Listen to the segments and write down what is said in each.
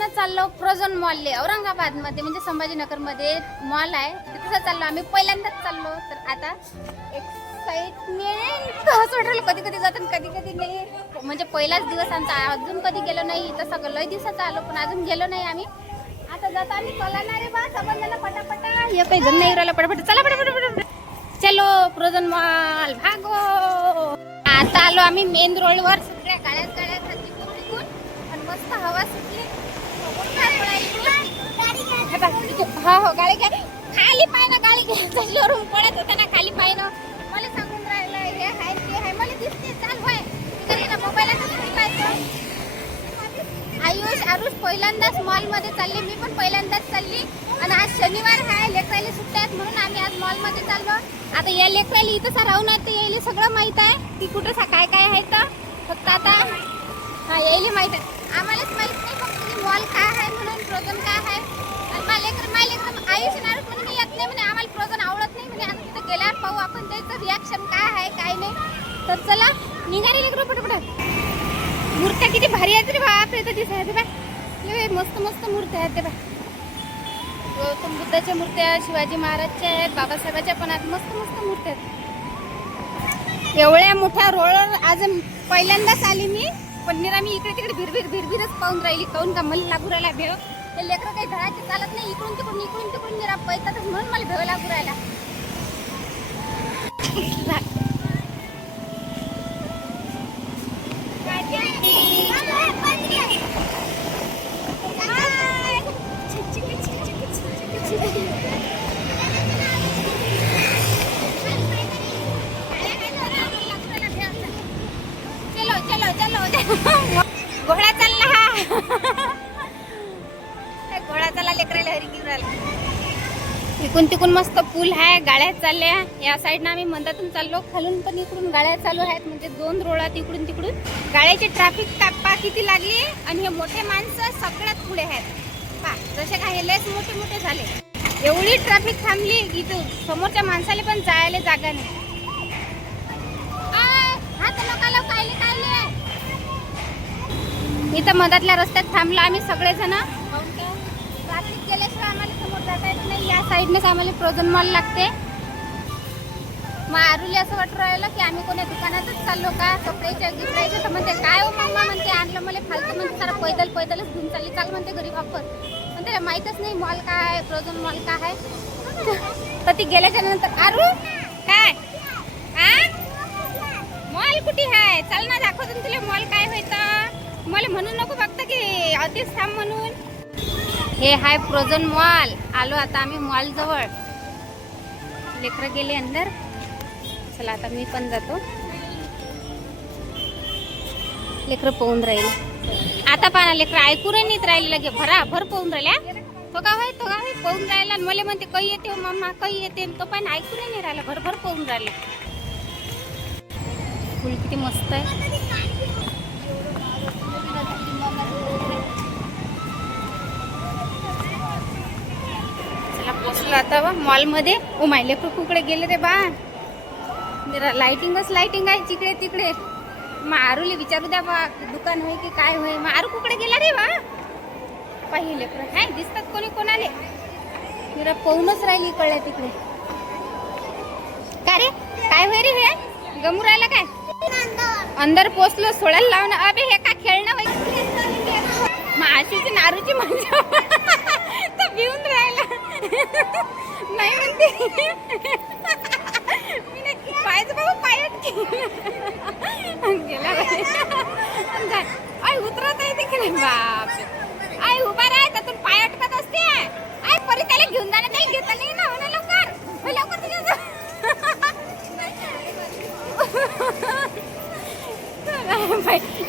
जण चाललो प्रोझोन मॉलले औरंगाबाद मध्ये, म्हणजे संभाजीनगर मध्ये मॉल आहे तिथं चाललो आम्ही. पहिल्यांदाच चाललो. तर आता एक्साइटमेंट हॉस्पिटल कधी कधी जातात कधी कधी नाही. म्हणजे पहिलाच दिवस आमचा, अजून कधी गेलो नाही. तसं लय दिवसाचा आलो पण अजून गेलो नाही आम्ही. आता जाता आम्ही कळणार बा सबंधाला पटापटा. हे काही जण नाही राहिला. पटापट चला पटापट चलो प्रोझोन मॉल भागो. आता आलो आम्ही मेन रोडवर. सगळ्या गाड्याच आणि मस्त हवा सुटली. हा हो गाडी घ्या खाली पाय ना. गाडी घ्यायचा शोरूम पडत होता ना खाली पाय ना. मला सांगून राहिलं हे हाय ते हाय. मला दिसते चाल होय मोबाईलच पाहिजे. आयुष आरुष पहिल्यांदाच मॉल मध्ये चालले. मी पण पहिल्यांदाच चालली. आणि आज शनिवार आहे, लेकरायला सुट्ट्या आहेत म्हणून आम्ही आज मॉल मध्ये चाललो. आता या लेकरायला इथं राहणार तर यायला सगळं माहित आहे की कुठं काय काय आहे. तर फक्त आता हा यायला माहित आहे. आम्हालाच माहित नाही फक्त की मॉल काय आहे म्हणून, प्रोझोन काय आहे. आणि माझ्या आयुष आणि आरुष म्हणे येत नाही म्हणे, आम्हाला प्रोझोन आवडत नाही म्हणे. आता तिथं गेल्यावर पाहू आपण त्याचं रिॲक्शन काय आहे काय नाही. तर चला निघाली लेकरं पटापट. मूर्त्या किती भारी आहेत रे बापरे. तर दिसाय ते बा मस्त मस्त मूर्त्या आहेत ते बा. गौतम बुद्धाच्या मूर्त्या, शिवाजी महाराजच्या आहेत, बाबासाहेबाच्या पण आहेत. मस्त मस्त मूर्त्या आहेत. एवढ्या मोठ्या रोडवर आज पहिल्यांदाच आली मी. पण निरा मी इकडे तिकडे भिरभिरच पाहून राहिली. काहून का मला लागू राहिला भेव. ते लेकरं काही धडाचे चालत नाही. इकडून तिकडून निरा पैतातच म्हणून मला भेव लागू राहिला. घोडा चालला हा. घोडा चालला लेकराला हरी घेऊन राहिला. इकडून तिकडून मस्त पूल आहे, गाड्या चालल्या. या साईडनं आम्ही मंदातून चाललो. खालून पण इकडून गाड्या चालू आहेत. म्हणजे दोन रोड आहेत इकडून तिकडून. गाड्याची ट्रॅफिक कापा किती लागली. आणि हे मोठे माणसं सगळ्यात पुढे आहेत पा. जसे काय लेस मोठे मोठे झाले. एवढी ट्रॅफिक थांबली की तू समोरच्या माणसाला पण जायला जागा नाही. इथं मधातल्या रस्त्यात थांबलो आम्ही सगळेजण. ट्रॅफिक गेल्याशिवाय आम्हाला समोर जाता येत नाही. या साईडनेच आम्हाला प्रोझोन मॉल लागते. मग आरुली असं वाटू राहिलं की आम्ही कोणत्या दुकानातच चाललो का कपड्याच्या गिफ्टायचं. तर म्हणते काय हो मम्मा म्हणते आणलं मला फालतू म्हणते सारा पैदलच घेऊन चालली. चाल म्हणते घरी वापस. पण त्याला माहीतच नाही मॉल काय आहे, प्रोझोन मॉल काय आहे. तर ती गेल्याच्या नंतर आरू काय मॉल कुठे आहे चाल ना दाखवतो तुला मॉल काय व्हायचं. मला म्हणून नको फक्त की अतिच थांब म्हणून. हे हाय प्रोझोन मॉल. आलो आता आम्ही मॉल जवळ. लेकरं गेले अंदर. चला आता मी पण जातो. लेकरं पाहून राहिले. आता पाहा लेकरं ऐकून नाहीत राहिले. लगे भराभर पाहून राहिल्या. तो गाव आहे पाहून राहिला. मला म्हणते काही येते मम्मा काही येते. तो पण ऐकून नाही राहिला. भरभर पाहून राहिला. फुल किती मस्त आहे. पोचलो आता मॉल मध्ये. ओ माय लेकरं कुकडे गेले रे बा. लाइटिंग आहे तिकडे तिकडे. मारूले विचारू द्या बा दुकान होय की काय होय. मारू कुकडे गेला रे बा. पाहिले लेकरं हाय दिसतात कोणी कोणाले. जरा पाहूनच राहिली इकडल्या तिकडे. का रे काय होय रे हे गमू राहिला काय. अंदर पोचलो सोडायला लावणं. अबे हे का खेळणं होय. माशीची नारूची म्हणजे तर भिवून राहिला. नाही म्हणते मी नाही पायच बाबा पायट गेला जाय. आय उतरत आहे तिकडे बाप. आय उभा राह तर तू पाय अटकत असते. आय परी त्याला घेऊन जाणं त्याला घेता नाही ना म्हणा लवकर लवकर तुझ्या.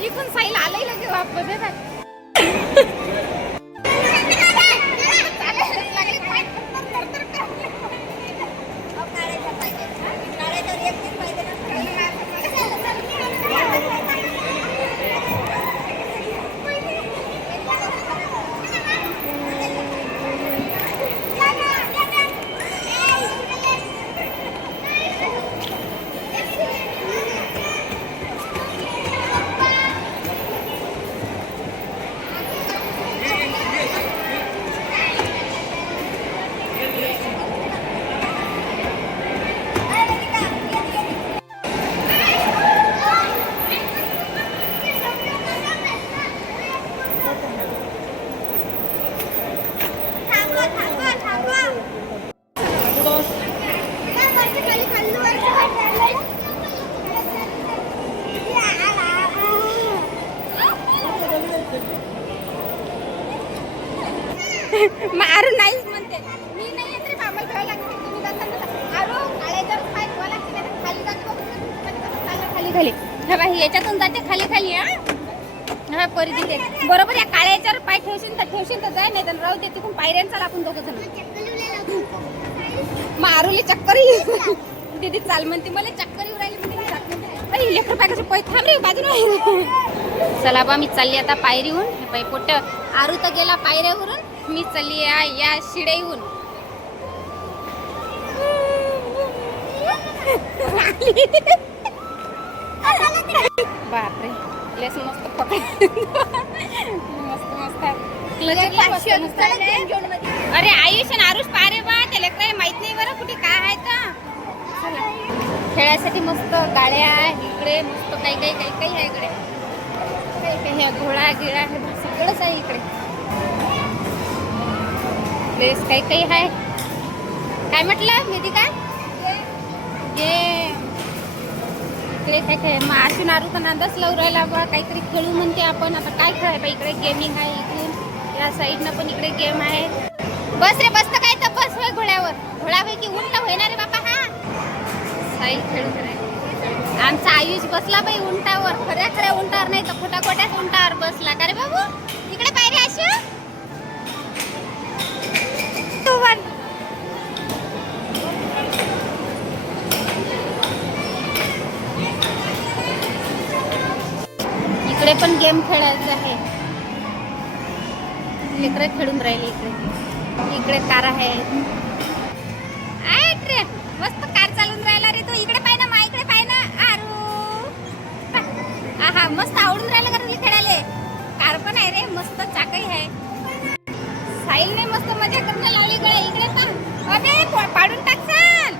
इकून साईल आलंय लगे वापस आहे बाय. मारू नाहीच म्हणते. मी नाही येत रे बाबा, घ्यावं लागते. तुम्ही जाताना आरो काळ्याच्यावर पाय धुवा लागते, नाही तर खाली जाते बघ. चाललं खाली खाली. हे बाई याच्यातून जाते खाली खाली. हा परी दिले बरोबर. या काळ्या याच्यावर पाय ठेवशील तर जाय, नाही तर राहू दे. तिकडून पायऱ्यांचा आपण दोघं जण. मारूली चक्कर दीदी चाल म्हणते, मला चक्कर येऊ राहिली म्हणते. लेकर पाय कसे पै थांब रे बाजूला. चला बा मी चालली आता पायरीहून. पाय पोट आरू तर गेला पायऱ्यावरून, मी चालली या शिडेहून. बापरे लेस मस्त पकड. मस्त मस्त. अरे आयुष आणि आरुष पारे बा, त्या लेकराला माहित नाही बरं कुठे काय आहे तर. खेळासाठी मस्त गाड्या आहे इकडे, मस्त काही काही काही काही आहे इकडे. काही काही आहे घोडा गिळा सगळंच आहे इकडे. प्लेस काही काही आहे. काय म्हटलं मेदी काय इकडे काय काय मग आशू नारू तर नांदच लावू राहिला बा. काहीतरी खेळू म्हणते आपण. आता काय खेळाय बा, इकडे गेमिंग आहे, इकडून या साईडनं पण इकडे गेम आहे. बस रे बसतं काय तर बस होय घोड्यावर. घोड्यापैकी उंट होईना रे बापा. हा साईल खेळून राहील आमचा आयुष बसला बाई उंटावर. खऱ्या खऱ्या उंटावर नाही तर खोट्या खोट्याच उंटावर बसला. का रे बाबू इकडे पाय रे आशू. तू पण इकडे पण गेम खेळायचं आहे. लेकरं खेळून राहिले इकडे. इकडे कार आहे. मस्त कार चालून राहिला रे तो. इकडे पाय ना मा, इकडे पाय ना आरू. हा मस्त आवडून राहिलं का तुला खेळायला. कार पण आहे रे मस्त, चाकही आहे. साईल ने मस्त मजा करणं लावली गळ्या. इकडे पा अबे पाडून टाकसाल.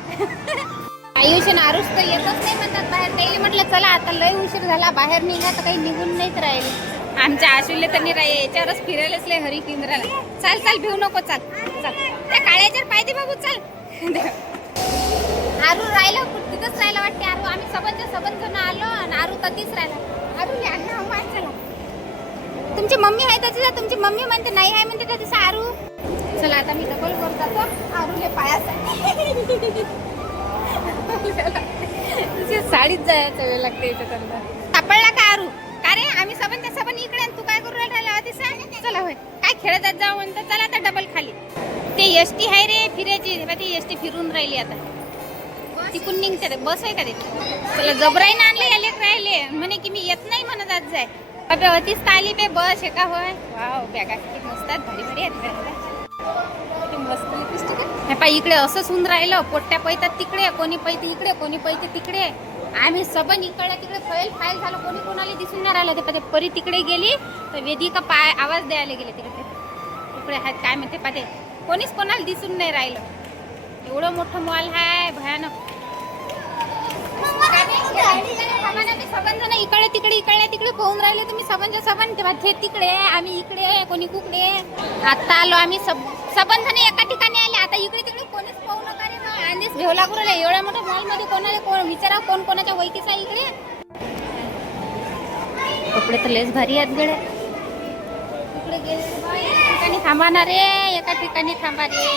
आयुष आणि आरुष तर येतच नाही म्हणतात बाहेर. त्याला म्हटलं चला आता लय उशीर झाला, बाहेर निघा तर काही निघून नाहीत राहिले. आमच्या आशुले तर नाही राहिले, याच्यावरच फिरायलाच लय हरी केंद्राला. चाल चाल भिवू नको, चाल चाल. त्या काळ्याच्यावर पाहिजे बाबू चाल. आरू राहिलं तिथंच राहिलं वाटते. आरू आम्ही सबंध जण आलो आणि आरू ततीच राहिला. आरू चला तुमची मम्मी आहे त्याची. तुमची मम्मी म्हणते नाही आहे म्हणते त्याची आरू. चला आता मी डबल वर जातो आरूले पायासाठी. साडीत जायचं वेळ लागते इथं. सापडला का आरू. का रे आम्ही सबन इकडे तू काय करू राहिला होती सांग. चला होय काय खेळत जाऊ म्हणतं. चला आता डबल खाली. ते एसटी आहे रे फिरायची. ती एसटी फिरून राहिली आता. तिकून निघते बस आहे का ते. चला जबराईनं आणले या लेक राहिले म्हणे की मी येत नाही म्हणत आज जाय. अबे होतीच आली बे बस आहे का होय. वाव बॅगा किती मस्त आहेत, भारी भारी आहेत. मस्त लिपस्टिक आहे. पाय इकडे असंच होऊन राहिलं. पोट्ट्या पैतात तिकडे, कोणी पैते इकडे, कोणी पैते तिकडे. आम्ही सबन इकडे तिकडे फाईल झालं. कोणी कोणाला दिसून नाही राहिलं. ते परी तिकडे गेली तर वेदिका पाय आवाज द्यायला गेले तिकडे. तिकडे आहेत काय म्हणते पाते. कोणीच कोणाला दिसून नाही राहिलं. एवढं मोठं मॉल आहे भयानक. सबंध इकडे तिकडे पोहून राहिले. तुम्ही सबंध तेव्हा ते तिकडे आम्ही इकडे, कोणी कुकडे. आता आलो आम्ही सबंधने एका ठिकाणी आले. आता इकडे तिकडे कोणीच पाहू नका रे. आणलीच भेव लागू राहिले. एवढ्या मोठ्या मॉल मध्ये कोण विचारा कोण कोणाच्या वैकीचा इकडे. कपडे तर लेस भारी आहेत गड्या. इकडे गेले एका ठिकाणी थांबा ना रे, एका ठिकाणी थांबा रे.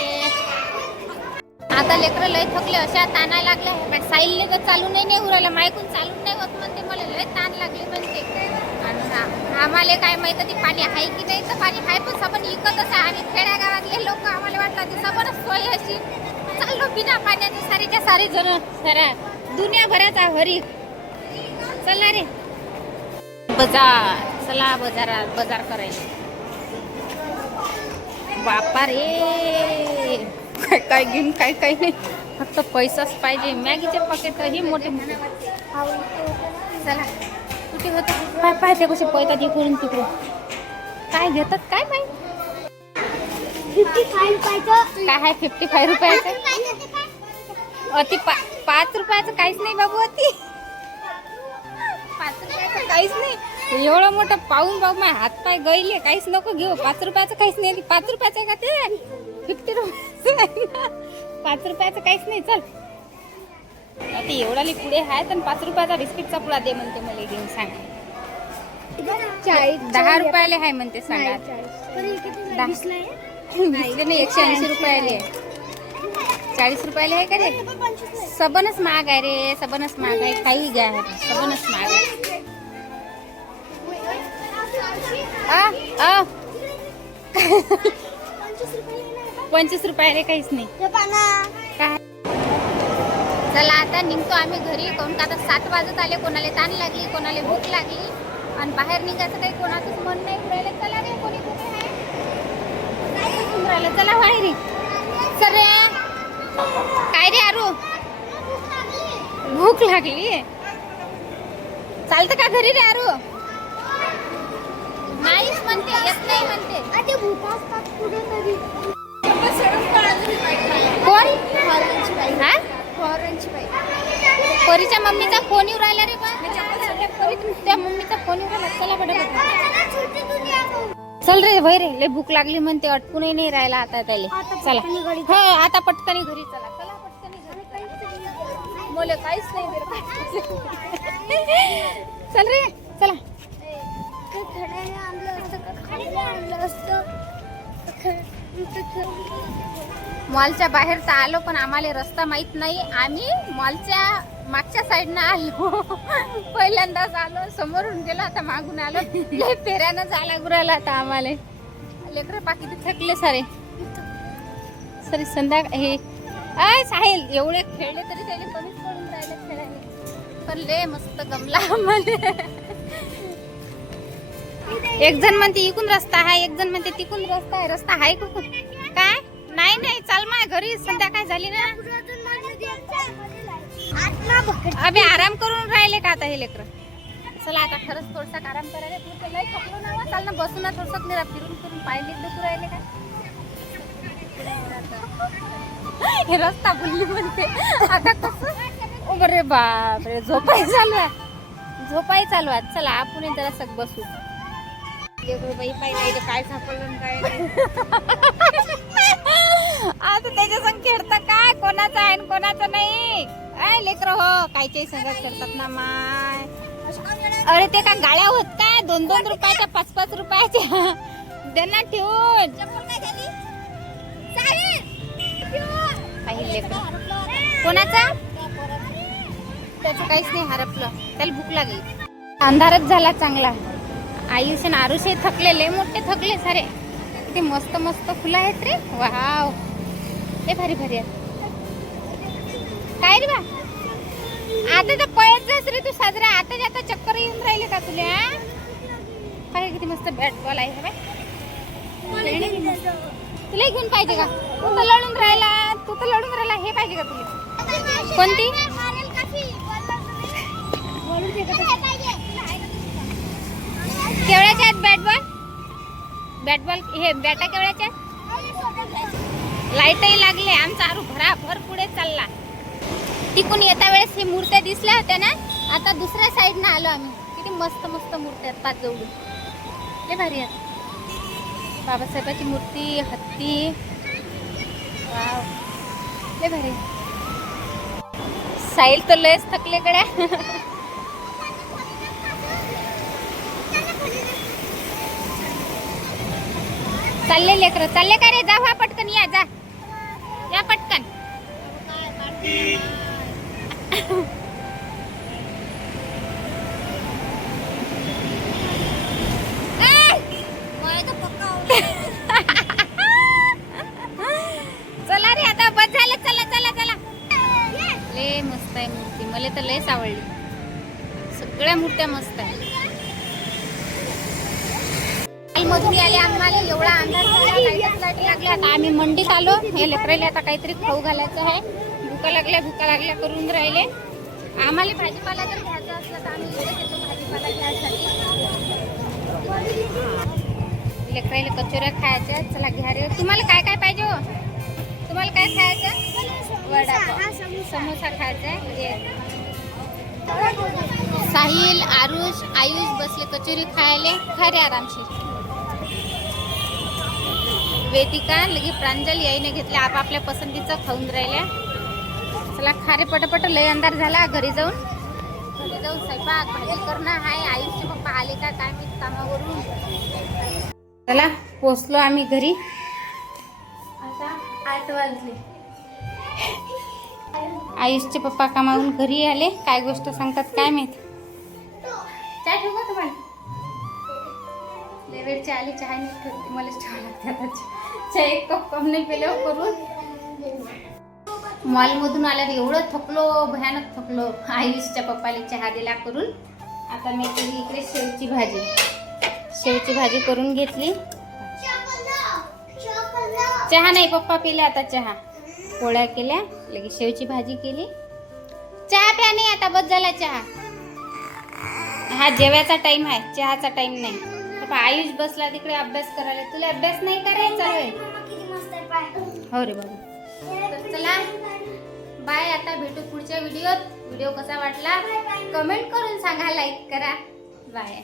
आता लेकरं लय थकले, अशा ताना लागल्या. साईलने तर चालू नाही उरायला. मायकून चालून नाही होत म्हणते. मला लय ताण लागली म्हणते. आम्हाला काय माहित ती पाणी आहे की नाही. तर पाणी आहे पण सबन इकतच आहे. आम्ही खेड्या गावातले लोक आम्हाला वाटलं ती सबनच सोय अशी. चाललो बिना पाण्याची सारीच्या सारी जण सारा दुनियाभराचा हरी. चला रे बाजार. चला बाजारात बाजार करायला. बापा रे काय काय घेऊन काय काय नाही. फक्त पैसाच पाहिजे. मॅगीचे पॅकेट ही मोठे मोठे. चला कुठे होतं काय पाहिजे कसे पैसा इकडून तिकडून. काय घेतात काय माहिती. 55 रुपयाचं काय आहे 55 रुपयाचं. अति 5 रुपयाचं काहीच नाही बाबू. अति 5 रुपयाचं काहीच नाही. एवढं मोठं पाहून बाबू माझे हात पाय गळले. काहीच नको घेऊ. 5 रुपयाचं काहीच नाही. 5 रुपयाचं आहे का ते. 50 रुपयाचं 5 रुपयाचं काहीच नाही. चल आता एवढाले पुढे आहेत आणि 5 रुपयाचा बिस्किटचा पुडा दे म्हणते. मला घेऊन सांगा. 10 रुपयाले आहे म्हणते. सांगा 10 घेतले नाही 180 रुपयाले 40 रुपयाले आहे का रे सबनच महाग आहे रे सबनच महाग आहे काही घ्या सबनच महाग आहे 25 रुपयाले काहीच नाही काय चला आता निघतो आम्ही घरी काऊन का आता 7 वाजत आले कोणाला ताण लागली कोणाला भूक लागली आणि बाहेर निघायचं काही कोणाचंच मन नाही राहिलं चला रे कोणी कुठे आहे राहिलं चला बाहेर चल रे काय रे आरू भूक लागली चालतं का घरी रे आरू नाहीच म्हणते येत नाही म्हणते कोण हा परीच्या मम्मीचा फोन येऊ राहिला रे त्या मम्मीचा फोन येऊ राहिला चला बडा चल रे भय रे लय भूक लागली म्हणते अटकूनही नाही राहिला आता त्याला चला हो आता पटकनी घरी चला चला पटकनी घरी मला काहीच नाही चल रे चला मॉलच्या बाहेर तर आलो पण आम्हाला रस्ता माहित नाही आम्ही मॉलच्या मागच्या साईडनं आलो पहिल्यांदाच आलो समोरून गेलो आता मागून आलो लय फेऱ्यानं झाला गुराला आता आम्हाला लेकर पाकी थकले सारे सरी संध्याकाळ हे आय साहेल एवढे खेळले तरी त्याने कमीच पडून राहिले खेळायला पण लय मस्त गमला आम्हाला एक जण म्हणते इकून रस्ता आहे एक जण म्हणते तिकून रस्ता आहे रस्ता आहे कुठून काय नाही नाही चाल माझ्या घरी संध्याकाळ झाली ना अबे आराम करून राहिले का आता हे लेकर चला आता खरंच थोडसा आराम करायला तू लय थकलो ना चाल ना बसून ना थोडसं निरा फिरून फिरून पाहिले दुखू राहिले का हे रस्ता बोलली म्हणते आता कसं अरे बापरे झोपाई चालू आहे चला आपण जरा सग बसू बाई पाहिजे काय सापडलं काय आता त्याच्या संग खेळता काय कोणाचं आहे कोणाचं नाही काय लेकर हो कायच्याही संग खेळतात ना माय अरे ते का गाड्या होत काय 2-2 रुपयाच्या 5-5 रुपयाच्या त्यांना ठेवून कोणाचा त्याचं काहीच नाही हरपलं त्याला भूक लागली अंधारच झाला चांगला आयुष्य आरुषे थकलेले मोठे थकले सारे ते मस्त मस्त फुलं आहेत रे वाव ते भारी भारी आहेत काय रे बा आता तर पळत जास रे तू साजरा आता जाता चक्कर येऊन राहिले का तुला काय किती मस्त बॅट बॉल आहे बा तुला घेऊन पाहिजे का तू तर लढून राहिला हे पाहिजे का तुला कोणती केवढ्याच्या आहेत बॅट बॉल हे बॅटा केवढ्याच्या लाईटही लागले आमचा आरू भराभर पुढे चालला तिकून येता वेळेस ही मूर्त्या दिसल्या होत्या ना आता दुसऱ्या साईडनं आलो आम्ही किती मस्त मस्त मूर्त्या आहेत 5 जवळून लय भारी आहेत बाबासाहेबाची मूर्ती हत्ती वाव लय भारी साहिल तर लयच थकले गड्या चालले लेकर चालले का रे जा व्हा पटकन या पटकन चला रे आता बस झालं चला लय मस्त आहे मूर्ती मला तर लयच आवडली सगळ्या मूर्त्या मस्त आहे मधून आले आम्हाला एवढा अंदाज लागला आता आम्ही मंडीत आलो हे लेकरायला आता काहीतरी खाऊ घालायचं आहे भुका लागल्या करून राहिले आम्हाला भाजीपाला जर घ्यायचा असला तर आम्ही इथे येतो भाजीपाला घ्यायसाठी लेकरायला कचोऱ्या खायच्या चला घ्या रे तुम्हाला काय काय पाहिजे हो तुम्हाला काय खायचं वडापाव समोसा खायचा आहे साहिल आरुष आयुष बसले कचोरी खायले खरे आरामशीर वेदिका लगे प्रांजल याईने घेतले आपापल्या पसंतीचं खाऊन राहिल्या चला खारे पटपट लय अंधार झाला घरी जाऊन स्वयंपाक भाजी करणं आहे आयुषचे पप्पा आले का काय मी कामावरून चला पोचलो आम्ही घरी 8 वाजले. आयुषचे पप्पा कामावून घरी आले. काय गोष्ट सांगतात काय माहित. चहा ठेवू का तुम्हाला? लय वेळची आली, चहा नाही ठेवते. मलाच ठेवा लागते आता चहा. एक कप कम नाही पेलं करून. मॉलमधून आल्यावर एवढं थकलो, भयानक थकलो. आयुषच्या पप्पाला चहा दिला करून. आता मी केली इकडे शेवची भाजी. शेवची भाजी करून घेतली. चहा नाही, पप्पा पिले आता चहा. पोळ्या केल्या, लगेच शेवची भाजी केली. चहा प्या नाही आता, बस झाला चहा. हा जेवायचा टाइम आहे, चहाचा टाइम नाही. पप्पा आयुष बसला तिकडे अभ्यास करायला. तुला अभ्यास नाही करायचा आहे? हो रे बाबा. तर चला बाय. आता भेटू पुढच्या व्हिडिओत. व्हिडिओ कसा वाटला कमेंट करून सांगा, लाईक करा. बाय.